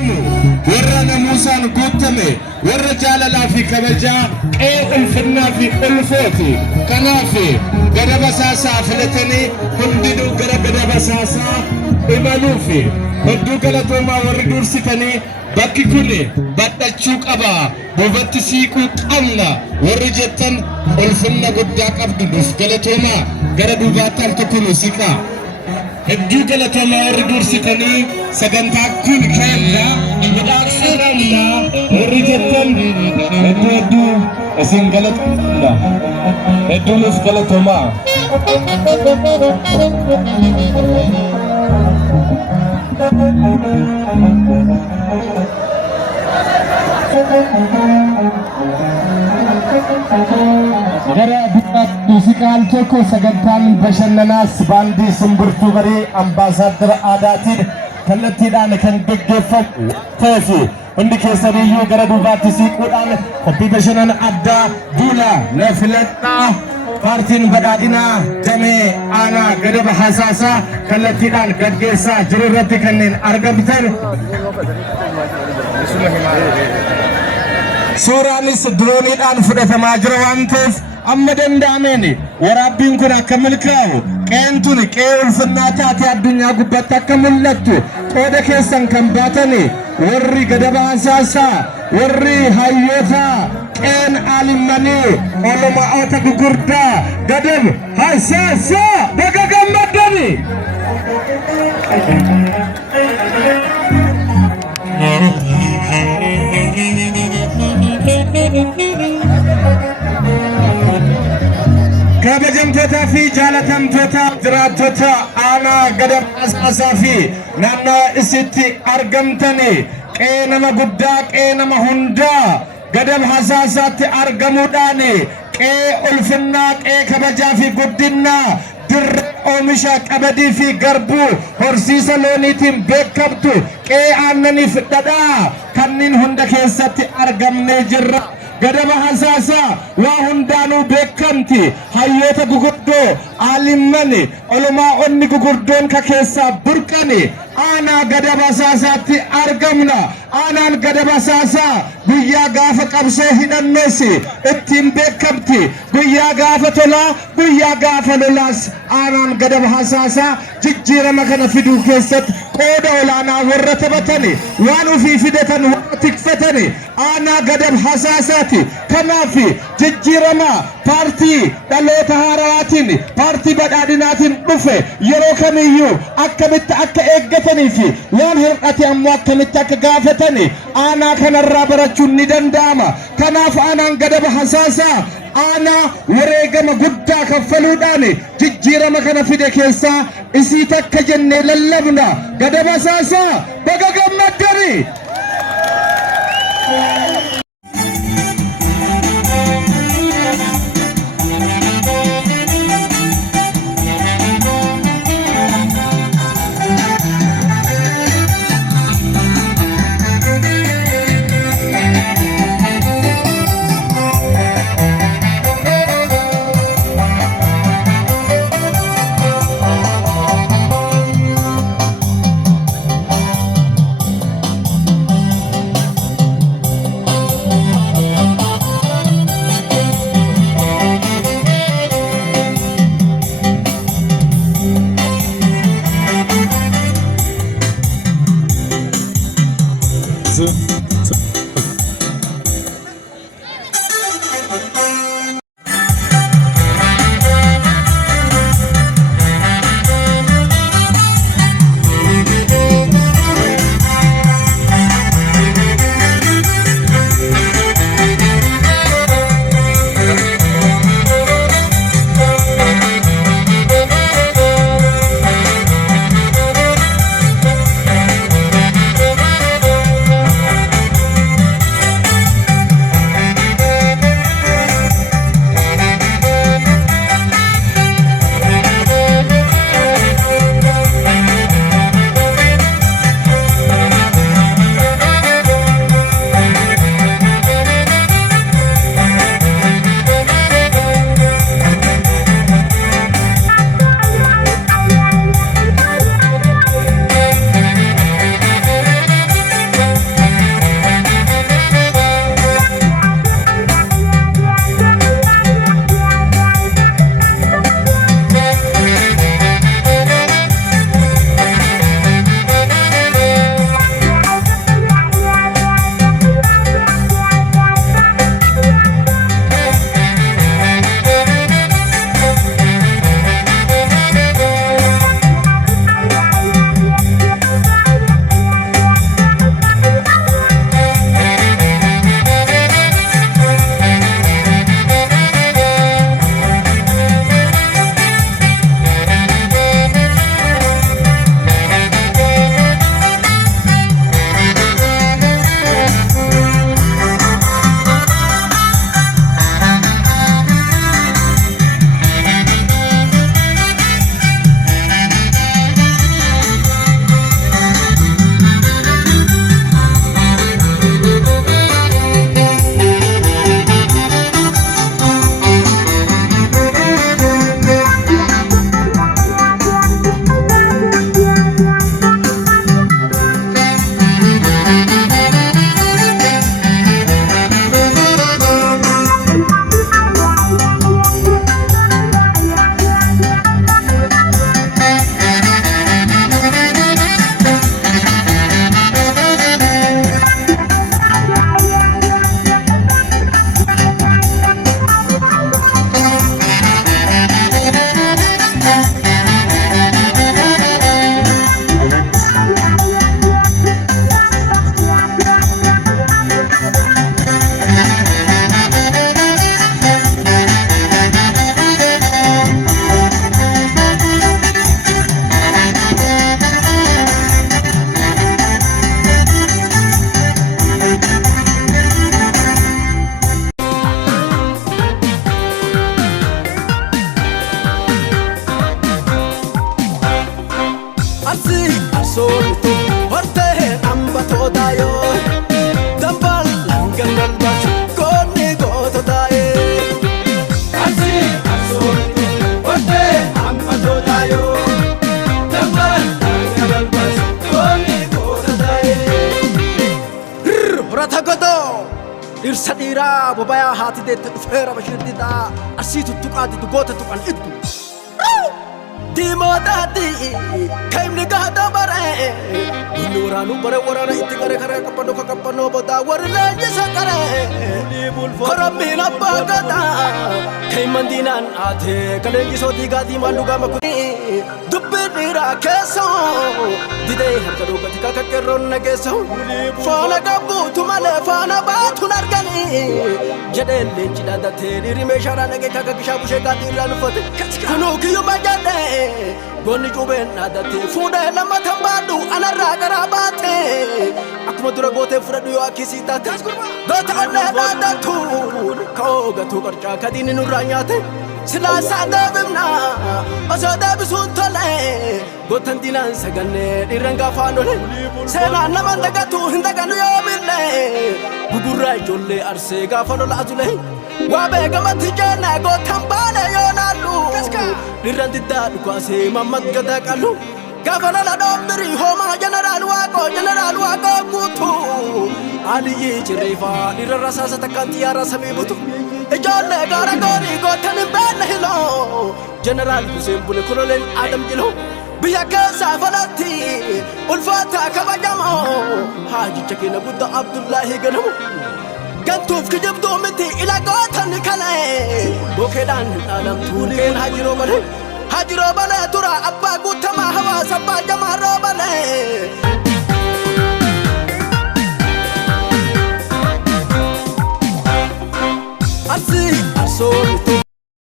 warra namuusaan guutame warra jaalalaa fi kabajaa ulfinnaa fi ulfooti. Kanaaf gada basaasaa filatanii hundinuu gara gada basaasaa imaluufi hedduu galatoomaa warri dursitanii bakki kun badhachuu qaba boobatti siiquu qabna warri jettan ulfinna guddaa qabdu dus galatoomaa gara duubaatti al tokko nu siiqaa. hedduu galatoomaa warri dursitanii sagantaa kun keenya midhaagsuudhaanidha warri jettan hedduu isin galatoomaa hedduunis galatoomaa. gara muuziqaal tokko sagantaan bashannanaas baandii simbirtuu garee ambaasaaddara aadaatiin kallattiidhaan kan geggeeffamu ta'eefi hundi keessaniyyuu gara duubaatti siiquudhaan qophii bashannana addaa duula na filadhaa paartiin badhaadhinaa damee aanaa gadaba hasaasaa kallattiidhaan gaggeessaa jiru irratti kanneen argamtan suuraanis dirooniidhaan fudhatamaa jira waan ta'eef amma danda'ameen waraabbiin kun akka milkaa'u qeen tun qee ulfinnaa taate addunyaa gubbaatti akka mul'attu qooda keessan kan baatani warri gadaba hasaasaa warri hayyoota qeen alimmanii olomaa'ota gugurdaa gadab hasaasaa baga gammaddani. kabajamtoota fi jaalatamtoota jiraattoota aanaa gadaba hasaasaa fi naannoo isitti argamtani qee nama guddaa qee nama hundaa gadaba hasaasaatti argamuudhaan qee ulfinnaa qee kabajaa fi guddinaa dirree oomisha qabadii fi garbuu horsiisa looniitiin beekamtu qee aannaniif dhadhaa kanneen hunda keessatti argamnee jirra. gadaba hasaasaa waa hundaanuu beekamti hayyoota gugurdoo aalimmani olomaa'onni gugurdoon ka keessaa burqani aanaa gadaba hasaasaatti argamna. aanaan gadaba hasaasaa guyyaa gaafa qabsoo hidhannoos ittiin beekamti guyyaa gaafa tolaa guyyaa gaafa lolaas aanaan gadaba hasaasaa jijjiirama kana fiduu keessatti qooda olaanaa warra taphatani waan ofii fidatan warra tikfatani aanaa gadaba hasaasaati. kanaaf jijjiirama paartii dhaloota haarawaatiin paartii badhaadhinaatiin dhufe yeroo kamiyyuu akkamitti akka eeggatanii fi waan hir'ate ammoo akkamitti akka gaafatani aanaa kanarraa barachuun ni danda'ama. kanaaf aanaan gadaba hasaasaa aanaa wareegama guddaa kaffaluudhaan jijjiirama kana fide keessaa isii takka jennee lallabna. gadaba hasaasaa baga gammaddani. Surata godo Irsadira bobaya hati de fera bashirdida asitu tukadi dugote tukan itu Dimodati kaimni gahada bare Nuranu bare warana itikare kare kapano boda warla yesakare Korabina bagada kaimandinan ate kalengi soti gadi maluga makuni dubbira keso dide harkado gatika kakeron nageso fana gabu tumale fana batu nargani jedelle chidada te rimeshara nage kakakisha bushe gadi ranfote kuno kiyo majade goni juben nadate fude lama tambadu anara garabate akuma dura gote furadu yo akisita gota anna nadatu ko gatu karcha kadini nuranyate silasa dabimna asada bisuntale gotan dinan sagane diranga fanole sena namanda gatu hindaganu yo bille gugurra jolle arse gafanola azule wabe gamati jana gotan bale yonalu dirandida dukwase mamagada kalu gafanola dombiri homa general wako kutu ali jirefa dirasa satakanti ara sabibutu Ejolle gara gori gotan belle hilo General Hussein Bule Colonel Adam Gilo Biya kasa falati ulfata kabajamo Haji Chakina Buddha Abdullahi Gano Gantuf kijabdo miti ila gotan kale Bokedan Adam Tulken Hajiro Bale Tura Abba Gut